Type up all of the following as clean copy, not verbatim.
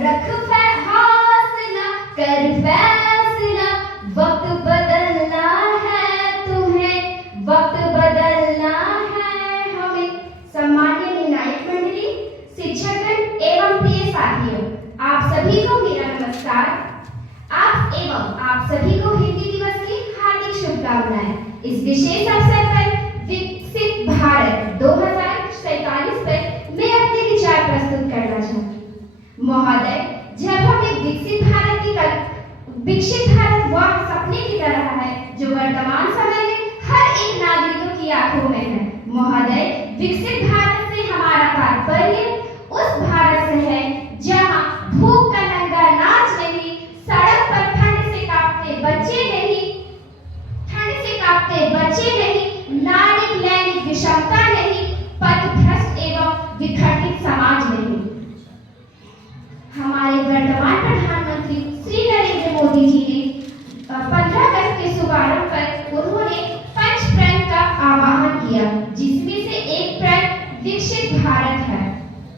रख हौसला, कर फैसला, वक्त बदलना है तुम्हें, वक्त बदलना है हमें। सम्माननीय निर्णायक मंडली, शिक्षकगण एवं प्रिय साथियों, आप सभी को मेरा नमस्कार। आप सभी को हिंदी दिवस की हार्दिक शुभकामनाएं। इस विशेष अवसर पर विकसित भारत 2047 पर मैं अपने विचार प्रस्तुत करना चाहूँगी। महोदय, जब हम एक विकसित भारत वह सपने की तरह है जो वर्तमान समय में हर एक नागरिकों की आंखों में है। महोदय, विकसित भारत से हमारा तात्पर्य उस भारत से है जहाँ भूख का नंगा नाच नहीं, सड़क पर ठंड से कांपते बच्चे नहीं, नारी लैंगिक विषमता नहीं, पथभ्रष्ट एवं विखंडित समाज नहीं। हमारे वर्तमान प्रधानमंत्री श्री नरेंद्र मोदी जी ने 15 अगस्त के शुभारंभ पर उन्होंने 5 प्रण का आह्वान किया, जिसमें से एक प्रण विकसित भारत है।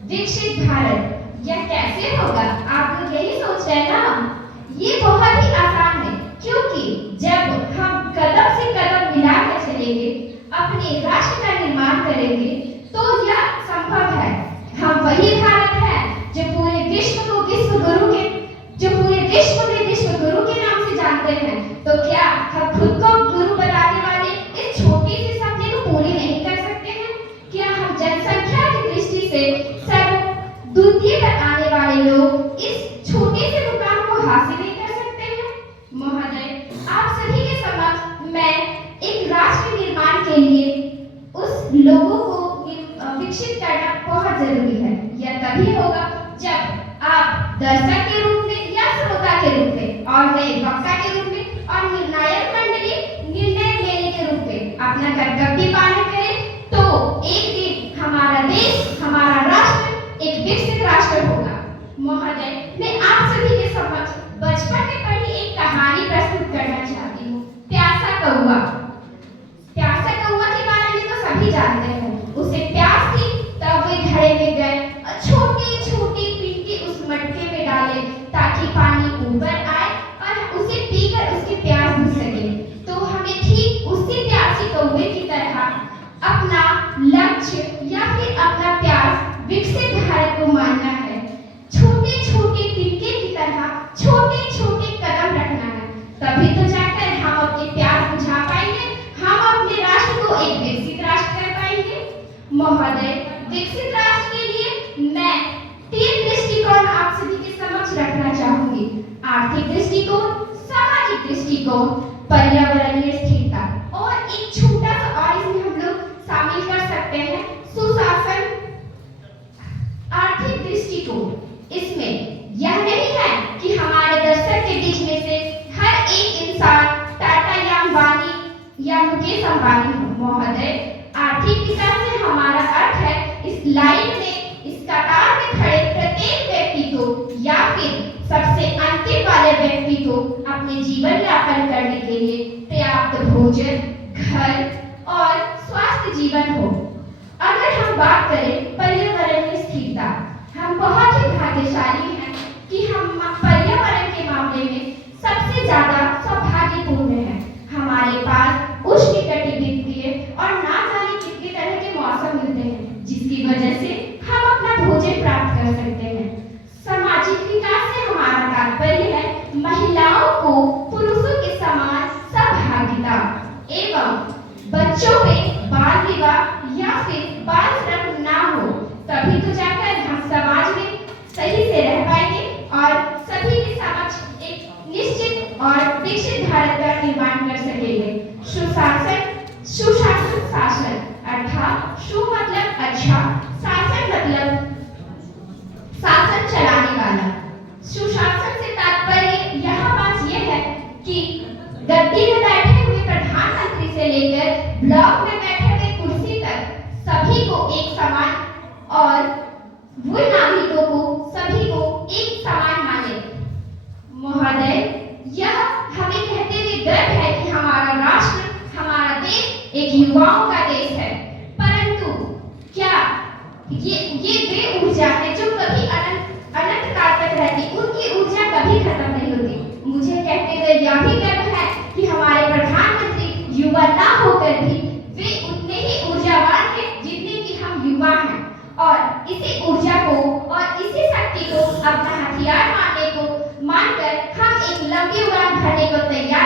विकसित भारत यह कैसे होगा? आप लोग यही सोच रहे हैं ना? ये बहुत ही आसान है, क्योंकि जब हम कदम से कदम मिलाकर चलेंगे, अपने राष्ट्र का निर्माण करेंगे, तो यह संभव है। हम वही भारत है जो पूरे विश्व में विश्व गुरु के नाम से जानते हैं। तो क्या हम खुद को गुरु बनाने वाले इस छोटे से सपने को पूरी नहीं कर सकते हैं? क्या हम जनसंख्या की दृष्टि से द्वितीय पर आने वाले लोग इस छोटे से मुकाम को हासिल नहीं कर सकते हैं? महोदय, आप सभी के समक्ष मैं एक राष्ट्र निर्माण के लिए उस लोगों को विकसित करना बहुत जरूरी है। यह तभी होगा जब आप दर्शक के रूप में या श्रोता के रूप में और नए वक्ता के रूप में और निर्णायक मंडली निर्णय लेने के रूप में अपना कर्तव्य पालन करें, तो एक दिन हमारा देश, हमारा राष्ट्र एक विकसित राष्ट्र होगा। महोदय, मैं आप सभी के समक्ष बचपन में पढ़ी एक कहानी प्रस्तुत करना चाहती हूँ। प्यासा कौवा। प्यासा कौवा के बारे में तो सभी जानते हैं। उसे प्यास थी, तब वे घड़े में गए और छोटी छोटी पीटी उस मटके में डाले ताकि पानी ऊपर आए और उसे पीकर उसकी प्यास बुझ सके। तो हमें ठीक उसी प्यासी कौवे की तरह अपना लक्ष्य या फिर अपना प्यास विकसित भारत को मानना है। छोटे छोटे तिनके की तरह छोटे छोटे कदम रखना है, तभी तो जाकर हम अपनी प्यास बुझा पाएंगे, हम अपने राष्ट्र को एक विकसित राष्ट्र कर पाएंगे। महोदय, विकसित राष्ट्र के लिए मैं 3 दृष्टिकोण आप सभी के समक्ष रखना चाहूंगी। आर्थिक दृष्टिकोण, सामाजिक दृष्टिकोण, पर्यावरणीय स्थिरता, और एक छोटा सा और इसमें हम लोग शामिल कर सकते हैं सुशासन। आर्थिक दृष्टिकोण, इसमें यह नहीं है कि हमारे दर्शक के बीच में से हर एक इंसान टाटा या अंबानी या मुकेश अंबानी हो। महोदय, आर्थिक विकास से हमारा अर्थ है इस लाइन में, इस कतार में खड़े प्रत्येक व्यक्ति को या फिर सबसे अंतिम वाले व्यक्ति को अपने जीवन यापन करने के लिए पर्याप्त भोजन, घर और स्वास्थ्य जीवन हो। अगर हम बात करें पर्यावरणीय स्थिरता, हम बहुत ही भाग्यशाली हैं कि हम पर्यावरण के मामले में सबसे ज्यादा सौभाग्यपूर्ण हैं। हमारे पास उष्णकटिबंधीय और ना जाने कितने तरह के मौसम मिलते हैं, जिसकी वजह से हम अपना भोजन प्राप्त कर सकते हैं। सामाजिक विकास से हमारा तात्पर्य है महिलाओं को पुरुषों के समान सहभागिता एवं बच्चों में बाल विवाह या फिर बाल श्रम ना हो, तभी तो जाकर हम समाज में सही से रह पाएंगे और सभी के समक्ष एक निश्चित और विकसित भारत का निर्माण कर सकेंगे। सुशासन शासन, अर्थात सु मतलब अच्छा, शासन मतलब शासन चलाने वाला। सुशासन से तात्पर्य यहाँ पास यह है कि गद्दी में बैठे हुए प्रधानमंत्री से लेकर ब्लॉक में बैठे हुए कुर्सी तक सभी को एक समान और वो नागरिकों को सभी को एक समान माने। महोदय, यह हमें कहते हुए गर्व है कि हमारा राष्ट्र, हमारा देश एक युवाओं का देश है। परंतु क्या ये वे ऊर्जा है जो कभी अनंत काल तक रहती अपना हथियार मानकर हम एक लंबी उड़ान भरने को तैयार